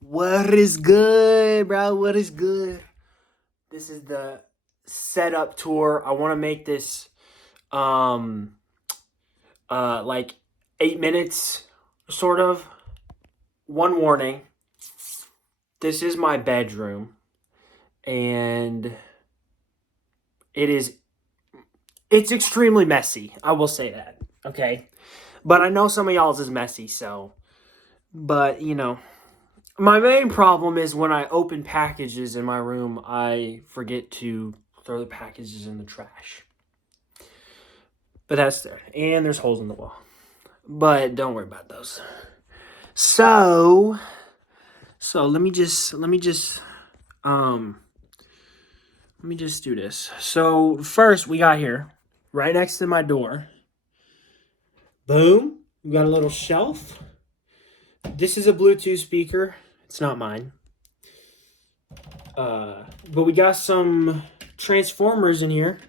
What is good, bro? What is good? This is the setup tour. I want to make this like 8 minutes sort of. One warning. This is my bedroom and it's extremely messy. I will say that. Okay? But I know some of y'all's is messy, so but my main problem is when I open packages in my room, I forget to throw the packages in the trash. But that's there. And there's holes in the wall. But don't worry about those. So let me just do this. So first we got here, right next to my door. Boom. We got a little shelf. This is a Bluetooth speaker. It's not mine. But we got some Transformers in here.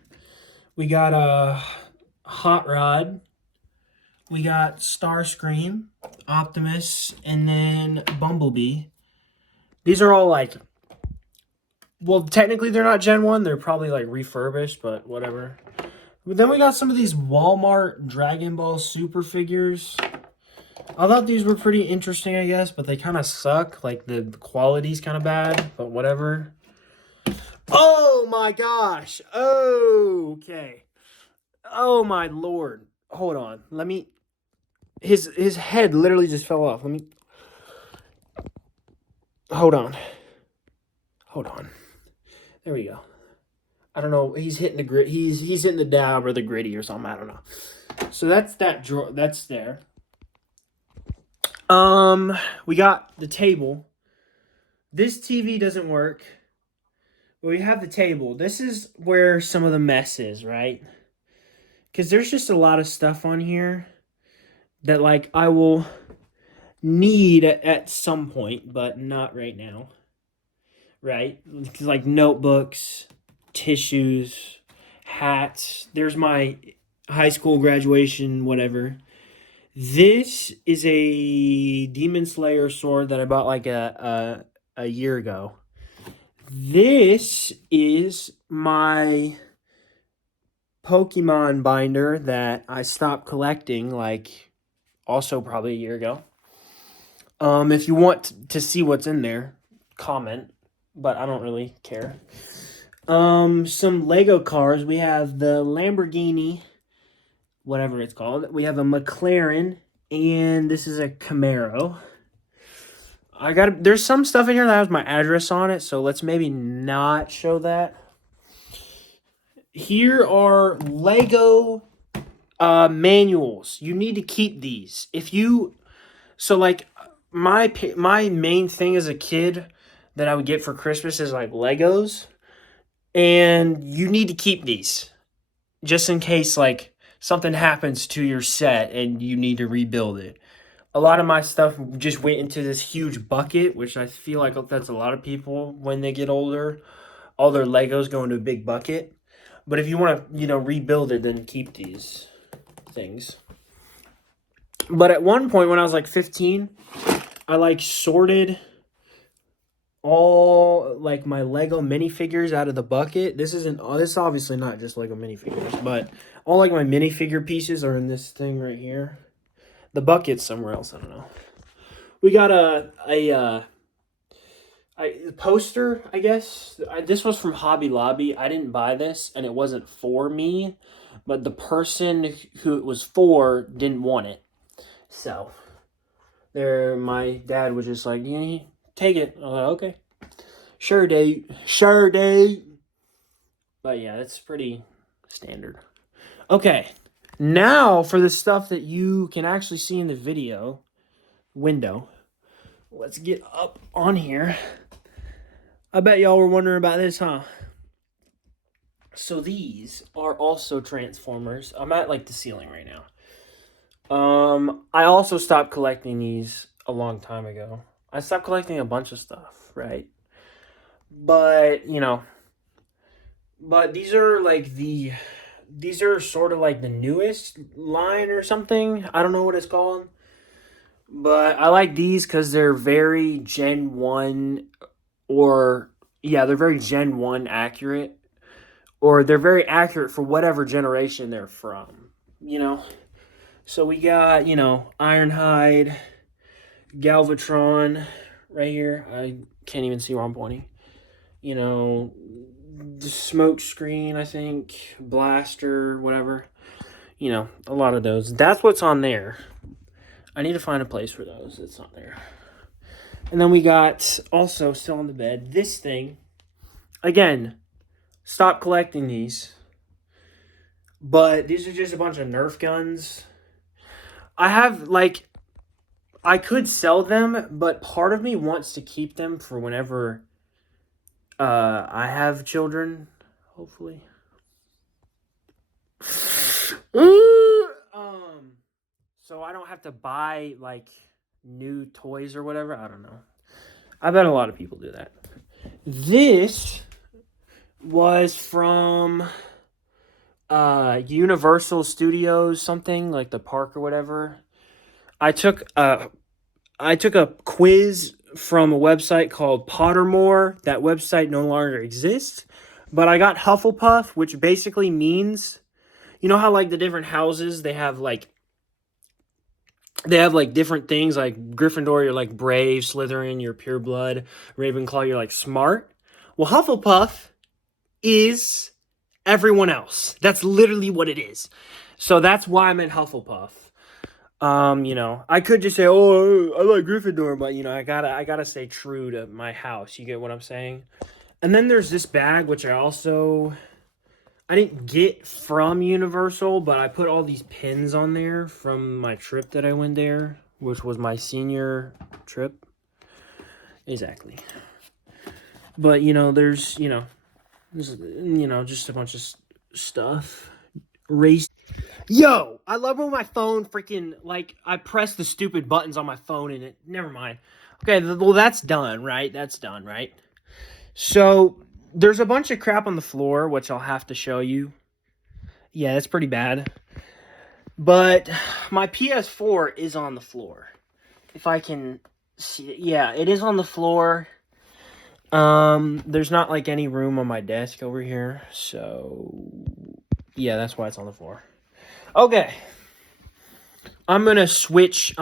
We got a Hot Rod. We got Starscream, Optimus, and then Bumblebee. These are all like, well, technically they're not Gen 1. They're probably like refurbished, but whatever. But then we got some of these Walmart Dragon Ball Super figures. I thought these were pretty interesting, I guess, but they kind of suck. Like, the quality's kind of bad, but whatever. Oh, my gosh. Okay. Oh, my Lord. Hold on. Let me... His head literally just fell off. Let me... Hold on. There we go. I don't know. He's hitting the grit. He's hitting the dab or the gritty or something. I don't know. So that's that drawer. That's there. We got the table. This TV doesn't work. But we have the table. This is where some of the mess is, right? Because there's just a lot of stuff on here that, like, I will need at some point, but not right now. Right? Like notebooks, tissues, hats. There's my high school graduation, whatever. This is a Demon Slayer sword that I bought like a year ago. This is my Pokemon binder that I stopped collecting like also probably a year ago. If you want to see what's in there, comment, but I don't really care. Some Lego cars. We have the Lamborghini, whatever it's called. We have a McLaren, and this is a Camaro. There's some stuff in here that has my address on it, so let's maybe not show that. Here are Lego manuals. You need to keep these. Like my main thing as a kid that I would get for Christmas is like Legos, and you need to keep these just in case like something happens to your set and you need to rebuild it. A lot of my stuff just went into this huge bucket, which I feel like that's a lot of people when they get older. All their Legos go into a big bucket. But if you want to, rebuild it, then keep these things. But at one point when I was like 15, I like sorted all like my Lego minifigures out of the bucket. This is obviously not just Lego minifigures, but all like my minifigure pieces are in this thing right here. The bucket's somewhere else. I don't know. We got a poster, I guess. This was from Hobby Lobby. I didn't buy this, and it wasn't for me, but the person who it was for didn't want it. So, my dad was just like, yeah, take it. I was like, okay. Sure, dude. But yeah, that's pretty standard. Okay. Now for the stuff that you can actually see in the video window. Let's get up on here. I bet y'all were wondering about this, huh? So these are also Transformers. I'm at like the ceiling right now. I also stopped collecting these a long time ago. I stopped collecting a bunch of stuff, right? But, but these are like the these are sort of like the newest line or something. I don't know what it's called. But I like these because they're very Gen 1 or, yeah, they're very Gen 1 accurate. Or they're very accurate for whatever generation they're from, you know? So we got, Ironhide, Galvatron right here. I can't even see where I'm pointing. The smoke screen, I think, blaster, whatever. A lot of those. That's what's on there. I need to find a place for those. It's not there. And then we got, also still on the bed, this thing. Again, stop collecting these. But these are just a bunch of Nerf guns. I have, I could sell them, but part of me wants to keep them for whenever I have children, hopefully. So I don't have to buy, new toys or whatever. I don't know. I bet a lot of people do that. This was from Universal Studios, something like the park or whatever. I took a quiz from a website called Pottermore. That website no longer exists, but I got Hufflepuff, which basically means, you know how the different houses they have different things, like Gryffindor, you're brave, Slytherin, you're pure blood, Ravenclaw, you're smart. Well, Hufflepuff is everyone else. That's literally what it is. So that's why I'm in Hufflepuff. I could just say, oh, I like Gryffindor, but I gotta stay true to my house. You get what I'm saying? And then there's this bag, which I didn't get from Universal, but I put all these pins on there from my trip that I went there, which was my senior trip. Exactly. But, there's just a bunch of stuff. Yo, I love when my phone freaking, I press the stupid buttons on my phone and it, never mind. Okay, well, that's done, right? That's done, right? So, there's a bunch of crap on the floor, which I'll have to show you. Yeah, that's pretty bad. But my PS4 is on the floor. If I can see it. Yeah, it is on the floor. There's not, any room on my desk over here. So, yeah, that's why it's on the floor. Okay. I'm gonna switch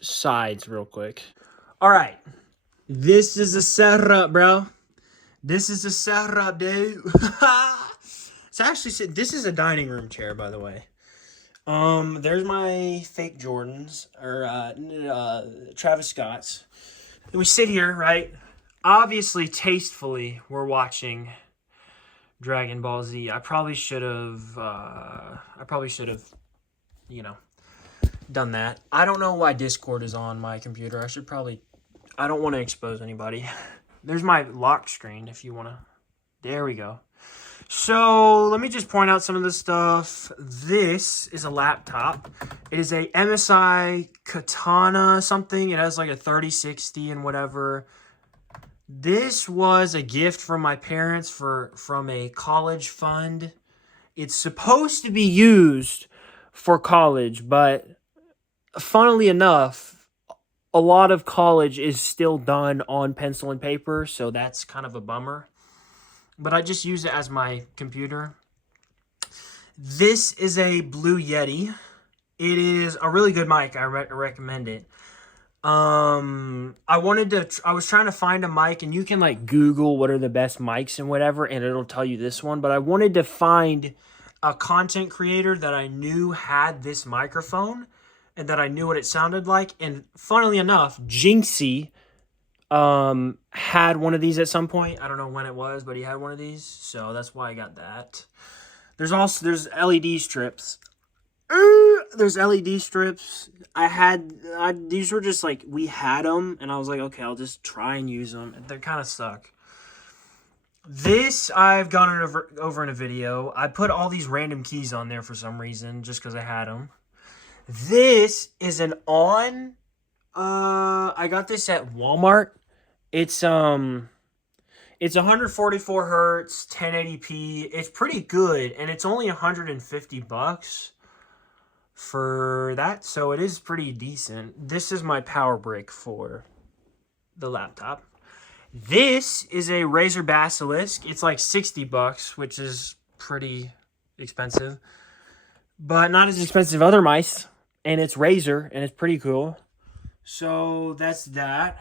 sides real quick. Alright. This is a setup, bro. This is a setup, dude. It's actually, this is a dining room chair, by the way. There's my fake Jordans, or, Travis Scott's. And we sit here, right? Obviously, tastefully, we're watching Dragon Ball Z. I probably should have, done that. I don't know why Discord is on my computer. I don't want to expose anybody. There's my lock screen if you want to. There we go. So, let me just point out some of the stuff. This is a laptop. It is a MSI Katana something. It has a 3060 and whatever. This was a gift from my parents from a college fund. It's supposed to be used for college, but funnily enough, a lot of college is still done on pencil and paper, so that's kind of a bummer. But I just use it as my computer. This is a Blue Yeti. It is a really good mic. I recommend it. I was trying to find a mic, and you can Google what are the best mics and whatever, and it'll tell you this one. But I wanted to find a content creator that I knew had this microphone and that I knew what it sounded like. And funnily enough, Jinxie had one of these at some point. I don't know when it was, but he had one of these, so that's why I got that. There's LED strips. There's LED strips. These were just we had them, and I was like, okay, I'll just try and use them. They kind of suck. This I've gone over in a video. I put all these random keys on there for some reason, just because I had them. This is an On. I got this at Walmart. It's It's 144 hertz, 1080p. It's pretty good, and it's only 150 bucks for that, so it is pretty decent. This is my power brick for the laptop. This is a Razer Basilisk. It's like 60 bucks, which is pretty expensive, but not as expensive as other mice. And it's Razer, and it's pretty cool. So that's that.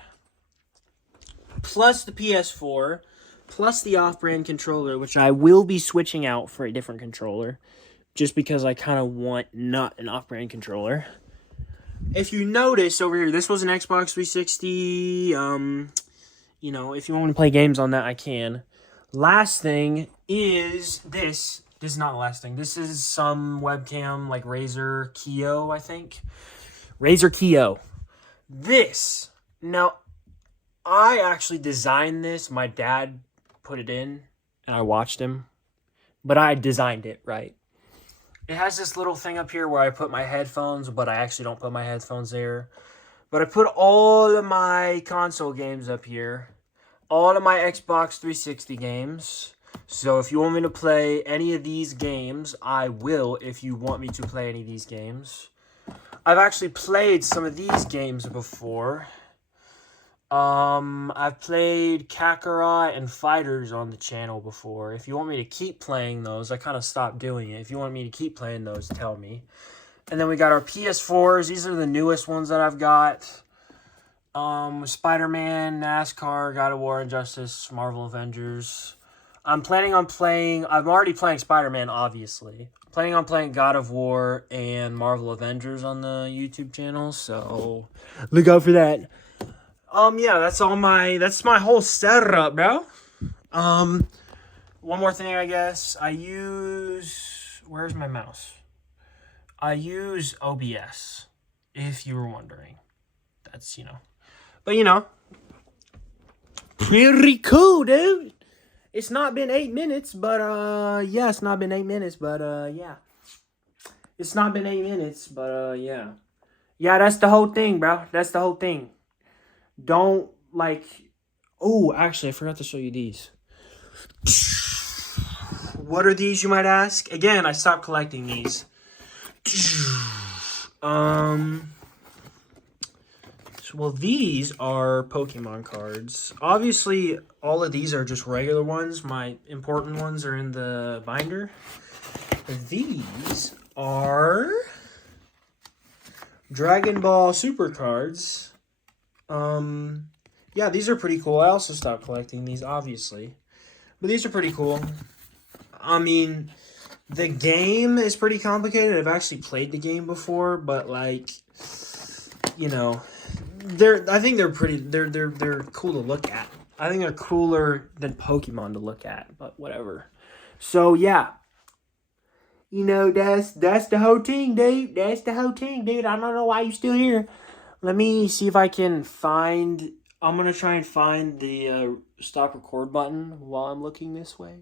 Plus the PS4, plus the off-brand controller, which I will be switching out for a different controller, just because I kind of want not an off-brand controller. If you notice over here, this was an Xbox 360. You know, if you want me to play games on that, I can. Last thing is this. This is not the last thing. This is some webcam, like Razer Kiyo, I think. Razer Kiyo. This. Now, I actually designed this. My dad put it in, and I watched him. But I designed it, right? It has this little thing up here where I put my headphones, but I actually don't put my headphones there. But I put all of my console games up here. All of my Xbox 360 games. So if you want me to play any of these games, I will if you want me to play any of these games. I've actually played some of these games before. I've played Kakarot and Fighters on the channel before. If you want me to keep playing those, I kind of stopped doing it. If you want me to keep playing those, tell me. And then we got our PS4s. These are the newest ones that I've got. Spider-Man, NASCAR, God of War, Injustice, Marvel Avengers. I'm already playing Spider-Man, obviously. I'm planning on playing God of War and Marvel Avengers on the YouTube channel, so look out for that. Yeah, that's my whole setup, bro. One more thing, I guess. Where's my mouse? I use OBS, if you were wondering. That's, But, pretty cool, dude. It's not been 8 minutes, but, yeah. It's not been 8 minutes, but, yeah. It's not been 8 minutes, but, yeah. Yeah, that's the whole thing, bro. That's the whole thing. Don't, Oh, actually, I forgot to show you these. What are these, you might ask? Again, I stopped collecting these. Well, these are Pokemon cards. Obviously, all of these are just regular ones. My important ones are in the binder. These are Dragon Ball Super cards. Yeah, these are pretty cool. I also stopped collecting these, obviously. But these are pretty cool. I mean, the game is pretty complicated. I've actually played the game before, but I think they're cool to look at. I think they're cooler than Pokemon to look at, but whatever. So yeah. That's the whole thing, dude. That's the whole thing, dude. I don't know why you're still here. Let me see if I can find. I'm gonna try and find the stop record button while I'm looking this way.